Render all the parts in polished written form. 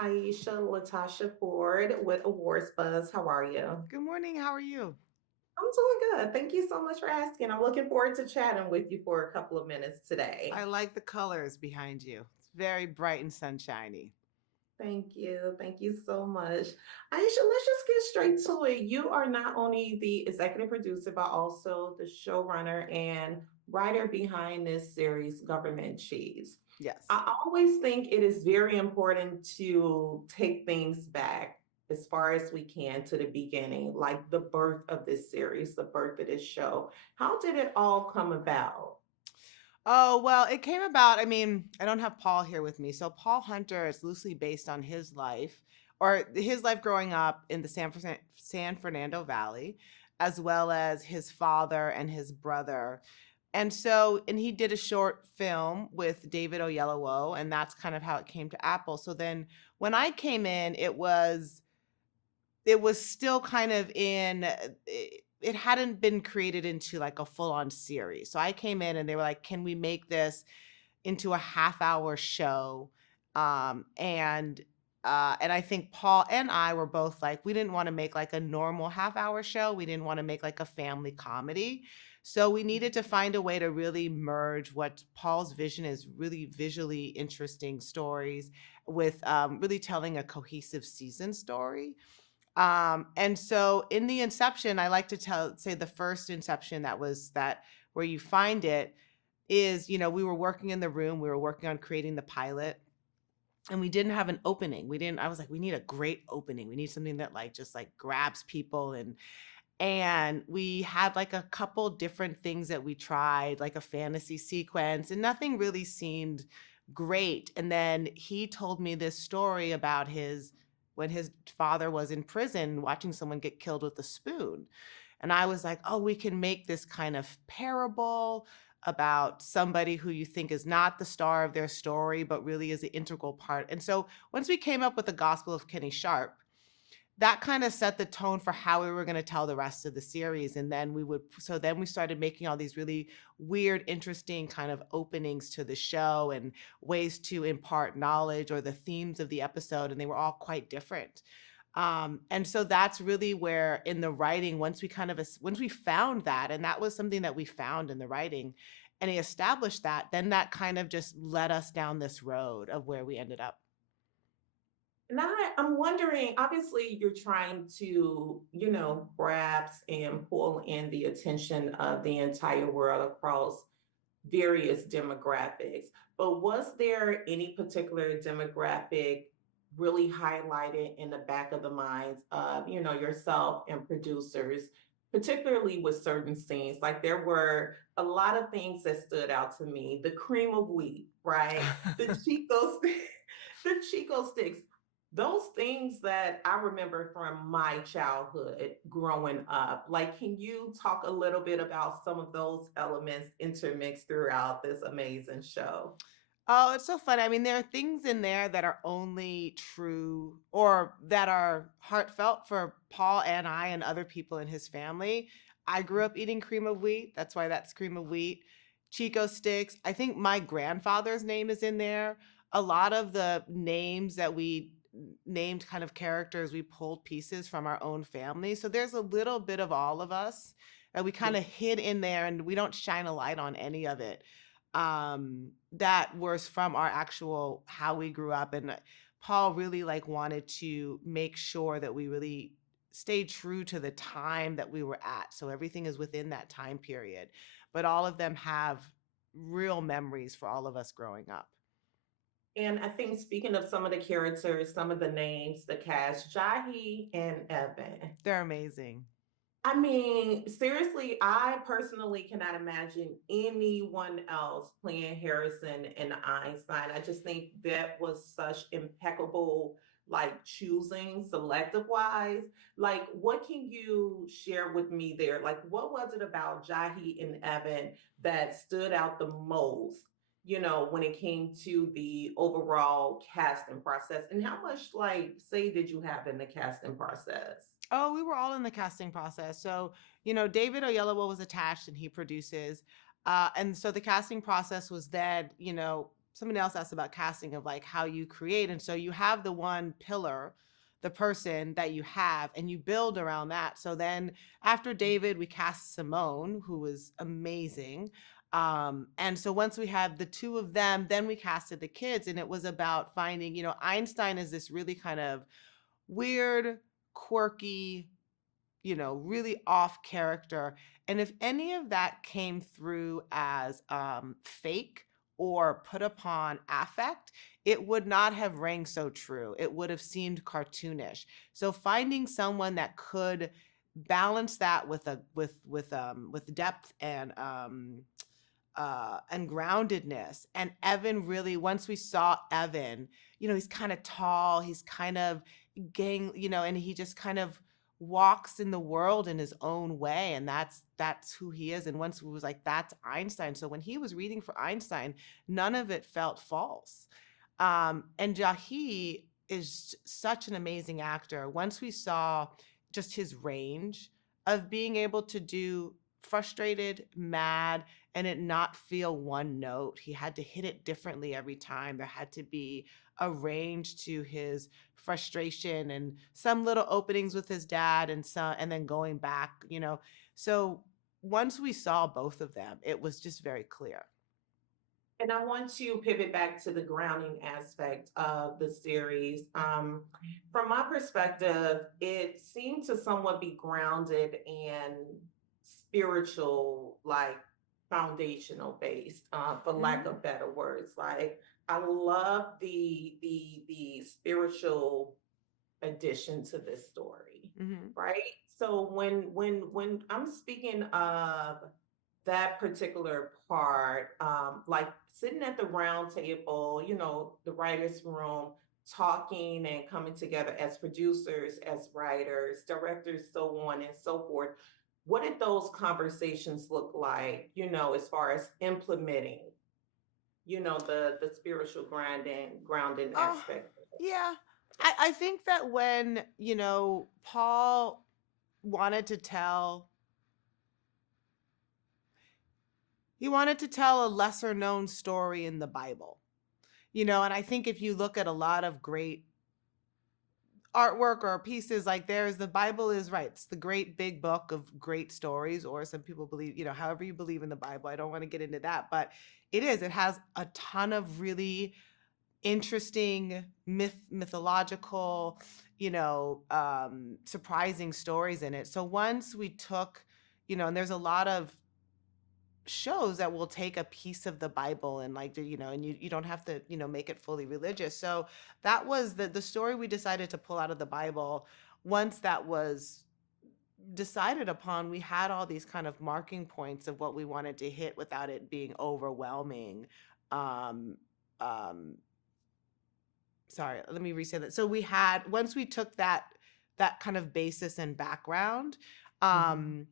Aeysha Latasha Ford with Awards Buzz. How are you? Good morning. How are you? I'm doing good. Thank you so much for asking. I'm looking forward to chatting with you for a couple of minutes I today. like the colors behind you. It's very bright and sunshiny. Thank you. Thank you so much. Aisha, let's just get straight to it. You are not only the executive producer, but also the showrunner and writer behind this series, Government Cheese. Yes. I always think it is very important to take things back as far as we can to the beginning, like the birth of this series, the birth of this show. How did it all come about? Oh, well, it came about. I don't have Paul here with me. So, Paul Hunter is loosely based on his life or his life growing up in the San Fernando Valley, as well as his father and his brother. And he did a short film with David Oyelowo, and that's kind of how it came to Apple. So then when I came in, it was still kind of it hadn't been created into like a full-on series. So I came in and they were like, "Can we make this into a half-hour show?" And I think Paul and I were both like, we didn't want to make like a normal half-hour show. We didn't want to make like a family comedy. So we needed to find a way to really merge what Paul's vision is, really visually interesting stories with really telling a cohesive season story. And so in the inception, I like to say the first inception that where you find it is, we were working in the room, we were working on creating the pilot, and we didn't have an opening. I was like, we need a great opening. We need something that like just like grabs people. And we had like a couple different things that we tried, like a fantasy sequence, and nothing really seemed great. And then he told me this story about his when his father was in prison watching someone get killed with a spoon. And I was like, oh, we can make this kind of parable about somebody who you think is not the star of their story, but really is an integral part. And so once we came up with the Gospel of Kenny Sharp, that kind of set the tone for how we were going to tell the rest of the series. And then we started making all these really weird, interesting kind of openings to the show and ways to impart knowledge or the themes of the episode. And they were all quite different. And so that's really where in the writing, once we found that, and that was something that we found in the writing, and he established that, then that kind of just led us down this road of where we ended up. Now I'm wondering, obviously you're trying to, grasp and pull in the attention of the entire world across various demographics. But was there any particular demographic really highlighted in the back of the minds of, yourself and producers, particularly with certain scenes? Like there were a lot of things that stood out to me. The cream of wheat, right? The Chico's the Chico sticks. Those things that I remember from my childhood growing up. Like, can you talk a little bit about some of those elements intermixed throughout this amazing show? Oh, it's so funny. There are things in there that are only true or that are heartfelt for Paul and I and other people in his family. I grew up eating cream of wheat. That's why that's cream of wheat. Chico sticks. I think my grandfather's name is in there. A lot of the names that we named kind of characters, we pulled pieces from our own family. So there's a little bit of all of us that we kind of hid in there, and we don't shine a light on any of it. That was from our actual how we grew up. And Paul really like wanted to make sure that we really stayed true to the time that we were at. So everything is within that time period. But all of them have real memories for all of us growing up. And I think speaking of some of the characters, some of the names, the cast, Jahi and Evan. They're amazing. I mean, seriously, I personally cannot imagine anyone else playing Harrison and Einstein. I just think that was such impeccable, like choosing selective wise. Like, what can you share with me there? Like, what was it about Jahi and Evan that stood out the most? When it came to the overall casting process, and how much like say did you have in the casting process? Oh, we were all in the casting process. So, David Oyelowo was attached and he produces. And so the casting process was then, somebody else asked about casting of like how you create, and so you have the one pillar, the person that you have, and you build around that. So then after David, we cast Simone, who was amazing. And so once we had the two of them, then we casted the kids, and it was about finding, Einstein is this really kind of weird, quirky, really off character. And if any of that came through as fake or put upon affect, it would not have rang so true. It would have seemed cartoonish. So finding someone that could balance that with with depth and groundedness. And Evan really, once we saw Evan, he's kind of tall, he's kind of gang, and he just kind of walks in the world in his own way, and that's who he is. And once we was like, that's Einstein. So when he was reading for Einstein, none of it felt false. And Jahi is such an amazing actor. Once we saw just his range of being able to do frustrated, mad, and it not feel one note. He had to hit it differently every time. There had to be a range to his frustration and some little openings with his dad and then going back, So once we saw both of them, it was just very clear. And I want to pivot back to the grounding aspect of the series. From my perspective, it seemed to somewhat be grounded and spiritual, like foundational based, for lack Mm-hmm. of better words. Like I love the spiritual addition to this story, Mm-hmm. right? So when I'm speaking of that particular part, like sitting at the round table, the writers' room, talking and coming together as producers, as writers, directors, so on and so forth. What did those conversations look like, as far as implementing, the spiritual grounding Oh, aspect? yeah. I think that when, Paul wanted to tell he wanted to tell a lesser known story in the Bible. And I think if you look at a lot of great artwork or pieces, like there's the Bible is right. It's the great big book of great stories, or some people believe, however you believe in the Bible. I don't want to get into that, but it has a ton of really interesting mythological, surprising stories in it. So once we took, and there's a lot of shows that will take a piece of the Bible and like, and you don't have to, make it fully religious. So that was the story we decided to pull out of the Bible. Once that was decided upon, we had all these kind of marking points of what we wanted to hit without it being overwhelming. Um, um, Sorry, let me resay that. So we had, once we took that kind of basis and background, Mhm. um,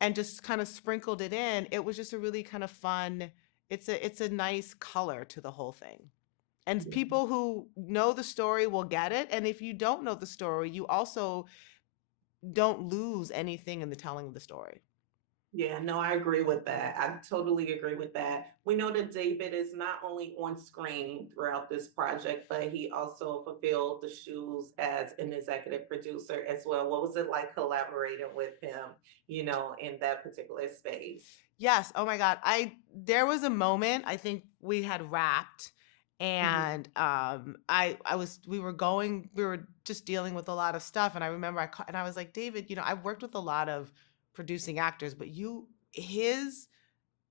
and just kind of sprinkled it in, it was just a really kind of fun, it's a nice color to the whole thing. And Yeah. people who know the story will get it. And if you don't know the story, you also don't lose anything in the telling of the story. Yeah, no, I agree with that. I totally agree with that. We know that David is not only on screen throughout this project, but he also fulfilled the shoes as an executive producer as well. What was it like collaborating with him, in that particular space? Yes. Oh my God. There was a moment, I think we had wrapped, Mhm. and we were just dealing with a lot of stuff. And I remember and I was like, David, I've worked with a lot of producing actors, but his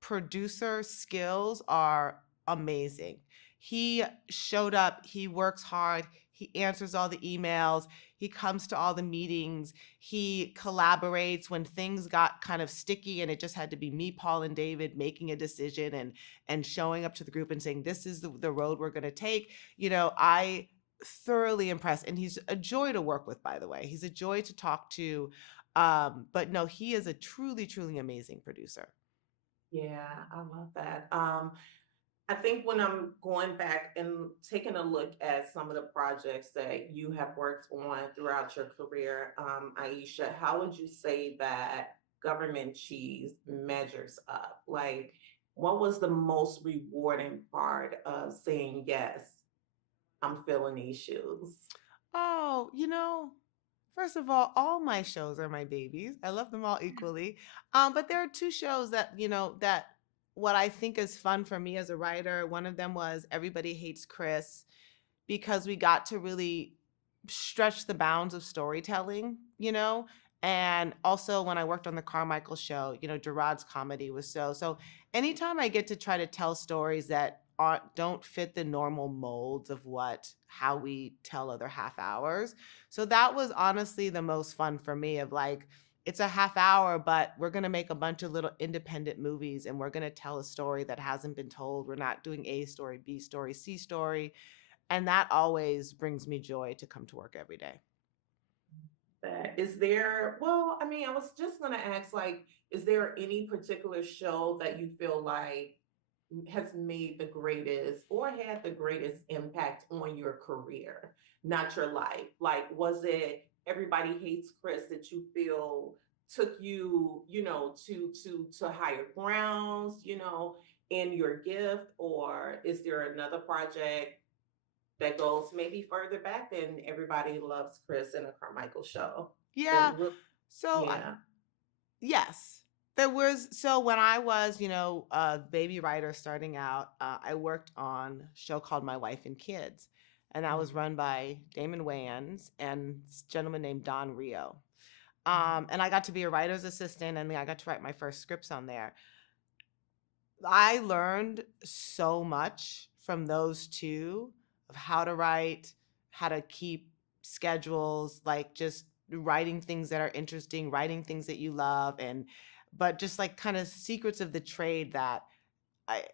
producer skills are amazing. He showed up, he works hard, he answers all the emails, he comes to all the meetings, he collaborates when things got kind of sticky and it just had to be me, Paul, and David making a decision and showing up to the group and saying, this is the road we're going to take. I thoroughly impressed, and he's a joy to work with, by the way. He's a joy to talk to. But no, he is a truly, truly amazing producer. Yeah, I love that. I think when I'm going back and taking a look at some of the projects that you have worked on throughout your career, Aisha, how would you say that Government Cheese measures up? Like, What was the most rewarding part of saying, yes, I'm feeling these shoes? Oh, first of all my shows are my babies. I love them all equally. But there are two shows that, that what I think is fun for me as a writer. One of them was Everybody Hates Chris, because we got to really stretch the bounds of storytelling, And also when I worked on the Carmichael show, Gerard's comedy was so anytime I get to try to tell stories that don't fit the normal molds of how we tell other half hours. So that was honestly the most fun for me, of like, it's a half hour, but we're going to make a bunch of little independent movies and we're going to tell a story that hasn't been told. We're not doing A story, B story, C story. And that always brings me joy to come to work every day. That is there, well, I mean, I was just gonna ask, like, is there any particular show that you feel like has made the greatest or had the greatest impact on your career, not your life? Like, was it Everybody Hates Chris that you feel took you, to higher grounds, in your gift, or is there another project that goes maybe further back than Everybody Loves Chris and a Carmichael show? That Yeah. will, So, yeah. yes. There was, so when I was, a baby writer starting out, I worked on a show called My Wife and Kids. And that was Mhm, run by Damon Wayans and this gentleman named Don Rio. mhm. And I got to be a writer's assistant, and then I got to write my first scripts on there. I learned so much from those two, of how to write, how to keep schedules, like just writing things that are interesting, writing things that you love, and but just like kind of secrets of the trade that I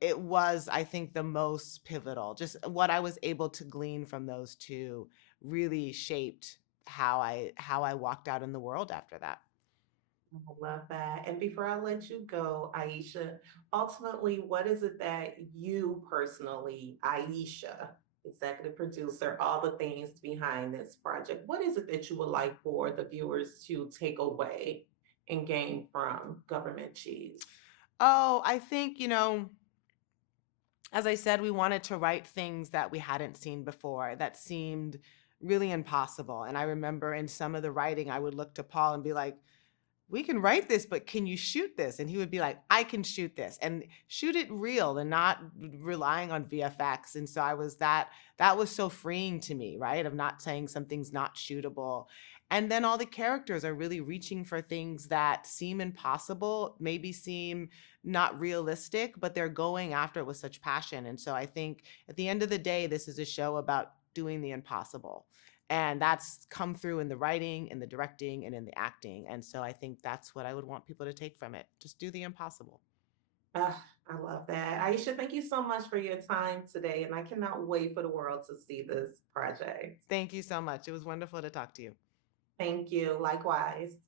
it was, I think, the most pivotal. Just what I was able to glean from those two really shaped how I walked out in the world after that. I love that. And before I let you go, Aisha, ultimately, what is it that you personally, Aisha, executive producer, all the things behind this project, what is it that you would like for the viewers to take away and gain from Government Cheese? Oh, I think, as I said, we wanted to write things that we hadn't seen before, that seemed really impossible. And I remember in some of the writing, I would look to Paul and be like, we can write this, but can you shoot this? And he would be like, I can shoot this, and shoot it real and not relying on VFX. And so that was so freeing to me, right? Of not saying something's not shootable. And then all the characters are really reaching for things that seem impossible, maybe seem not realistic, but they're going after it with such passion. And so I think at the end of the day, this is a show about doing the impossible. And that's come through in the writing, in the directing, and in the acting. And so I think that's what I would want people to take from it. Just do the impossible. I love that. Aisha, thank you so much for your time today. And I cannot wait for the world to see this project. Thank you so much. It was wonderful to talk to you. Thank you. Likewise.